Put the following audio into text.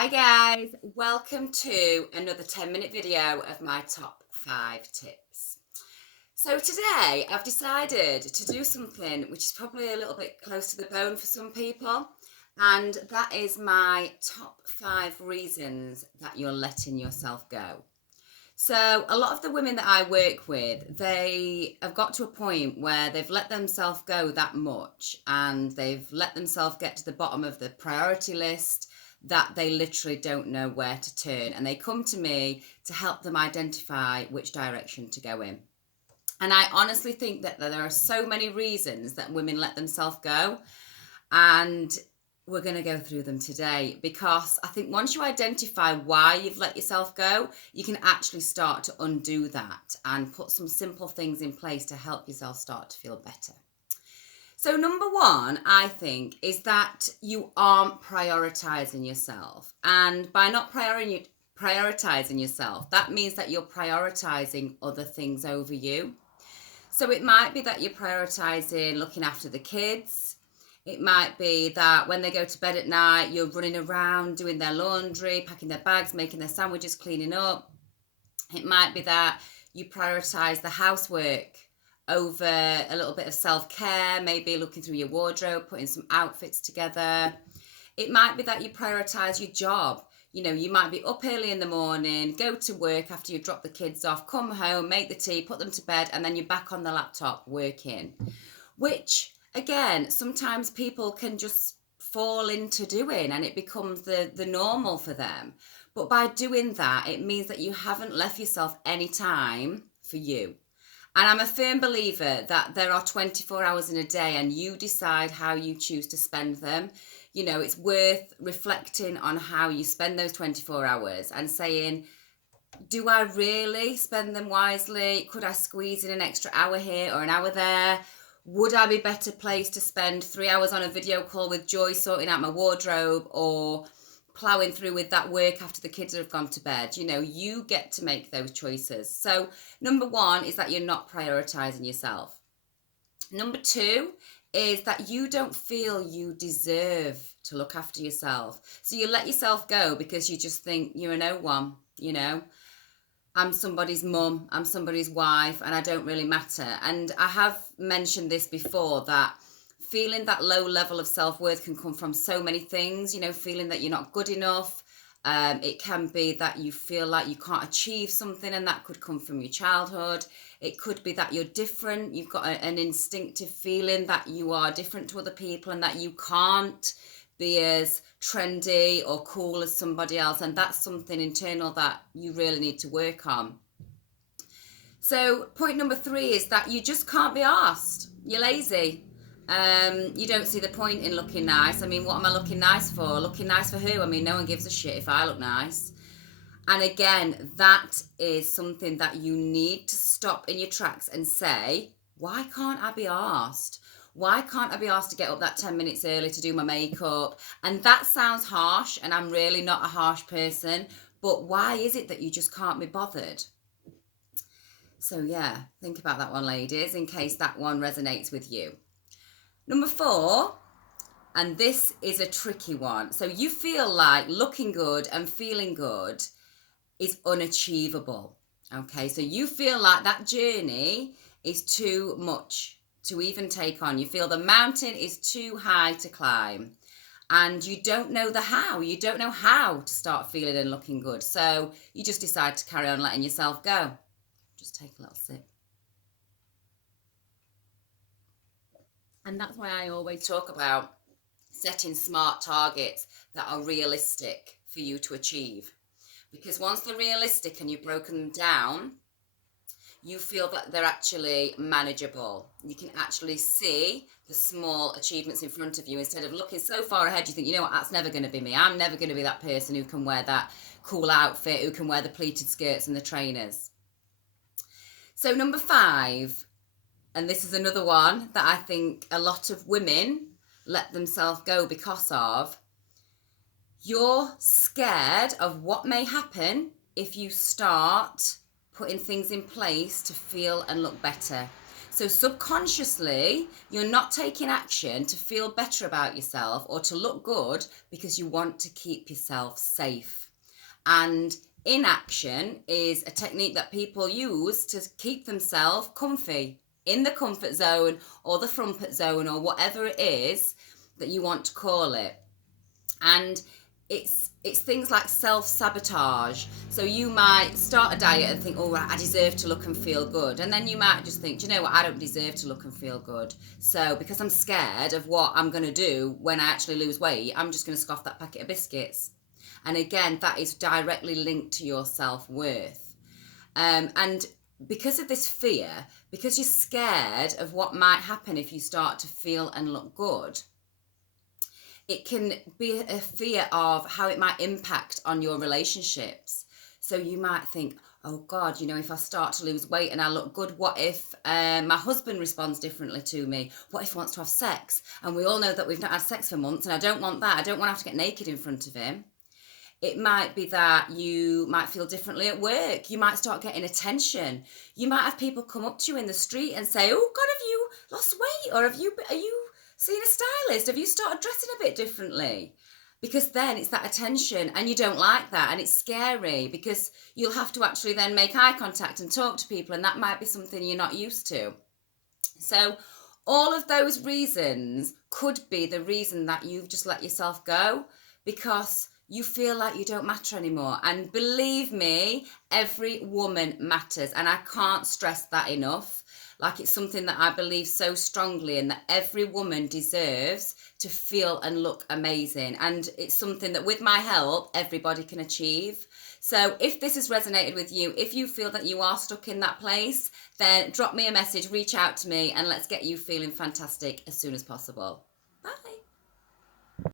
Hi guys, welcome to another 10-minute video of my top 5 tips. So today I've decided to do something which is probably a little bit close to the bone for some people, and that is my top 5 reasons that you're letting yourself go. So a lot of the women that I work with, they have got to a point where they've let themselves go that much and they've let themselves get to the bottom of the priority list that they literally don't know where to turn. And they come to me to help them identify which direction to go in. And I honestly think that there are so many reasons that women let themselves go. And we're going to go through them today, because I think once you identify why you've let yourself go, you can actually start to undo that and put some simple things in place to help yourself start to feel better. So number one, I think, is that you aren't prioritizing yourself. And by not prioritizing yourself, that means that you're prioritizing other things over you. So it might be that you're prioritizing looking after the kids. It might be that when they go to bed at night, you're running around doing their laundry, packing their bags, making their sandwiches, cleaning up. It might be that you prioritize the housework over a little bit of self-care, maybe looking through your wardrobe, putting some outfits together. It might be that you prioritize your job. You know, you might be up early in the morning, go to work after you drop the kids off, come home, make the tea, put them to bed, and then you're back on the laptop working, which, again, sometimes people can just fall into doing, and it becomes the normal for them. But by doing that, it means that you haven't left yourself any time for you. And I'm a firm believer that there are 24 hours in a day and you decide how you choose to spend them. You know, it's worth reflecting on how you spend those 24 hours and saying, do I really spend them wisely? Could I squeeze in an extra hour here or an hour there? Would I be better placed to spend 3 hours on a video call with Joy sorting out my wardrobe, or ploughing through with that work after the kids have gone to bed? You know, you get to make those choices. So number one is that you're not prioritizing yourself. Number two is that you don't feel you deserve to look after yourself. So you let yourself go because you just think you're a no one, you know. I'm somebody's mum, I'm somebody's wife, and I don't really matter. And I have mentioned this before, that feeling that low level of self-worth can come from so many things, you know, feeling that you're not good enough. It can be that you feel like you can't achieve something, and that could come from your childhood. It could be that you're different. You've got an instinctive feeling that you are different to other people and that you can't be as trendy or cool as somebody else. And that's something internal that you really need to work on. So point number three is that you just can't be arsed. You're lazy. You don't see the point in looking nice. I mean, what am I looking nice for? Looking nice for who? I mean, no one gives a shit if I look nice. And again, that is something that you need to stop in your tracks and say, why can't I be arsed? Why can't I be asked to get up that 10 minutes early to do my makeup? And that sounds harsh, and I'm really not a harsh person, but why is it that you just can't be bothered? So yeah, think about that one, ladies, in case that one resonates with you. Number four, and this is a tricky one. So you feel like looking good and feeling good is unachievable. Okay, so you feel like that journey is too much to even take on. You feel the mountain is too high to climb, and you don't know the how. You don't know how to start feeling and looking good. So you just decide to carry on letting yourself go. Just take a little sip. And that's why I always talk about setting smart targets that are realistic for you to achieve. Because once they're realistic and you've broken them down, you feel that they're actually manageable. You can actually see the small achievements in front of you instead of looking so far ahead. You think, you know what, that's never going to be me. I'm never going to be that person who can wear that cool outfit, who can wear the pleated skirts and the trainers. So number five, and this is another one that I think a lot of women let themselves go because of, you're scared of what may happen if you start putting things in place to feel and look better. So subconsciously, you're not taking action to feel better about yourself or to look good because you want to keep yourself safe. And inaction is a technique that people use to keep themselves comfy in the comfort zone or the frumpet zone or whatever it is that you want to call it. And it's things like self-sabotage. So you might start a diet and think, oh right, I deserve to look and feel good, and then you might just think, do you know what, I don't deserve to look and feel good, so because I'm scared of what I'm going to do when I actually lose weight, I'm just going to scoff that packet of biscuits. And again, that is directly linked to your self-worth. And because of this fear, because you're scared of what might happen if you start to feel and look good, it can be a fear of how it might impact on your relationships. So you might think, oh God, if I start to lose weight and I look good, what if my husband responds differently to me? What if he wants to have sex? And we all know that we've not had sex for months, and I don't want that. I don't want to have to get naked in front of him. It might be that you might feel differently at work. You might start getting attention. You might have people come up to you in the street and say, oh God, have you lost weight? Or are you seeing a stylist? Have you started dressing a bit differently? Because then it's that attention, and you don't like that, and it's scary because you'll have to actually then make eye contact and talk to people, and that might be something you're not used to. So all of those reasons could be the reason that you've just let yourself go, because you feel like you don't matter anymore. And believe me, every woman matters. And I can't stress that enough. Like, it's something that I believe so strongly in, that every woman deserves to feel and look amazing. And it's something that with my help, everybody can achieve. So if this has resonated with you, if you feel that you are stuck in that place, then drop me a message, reach out to me, and let's get you feeling fantastic as soon as possible. Bye.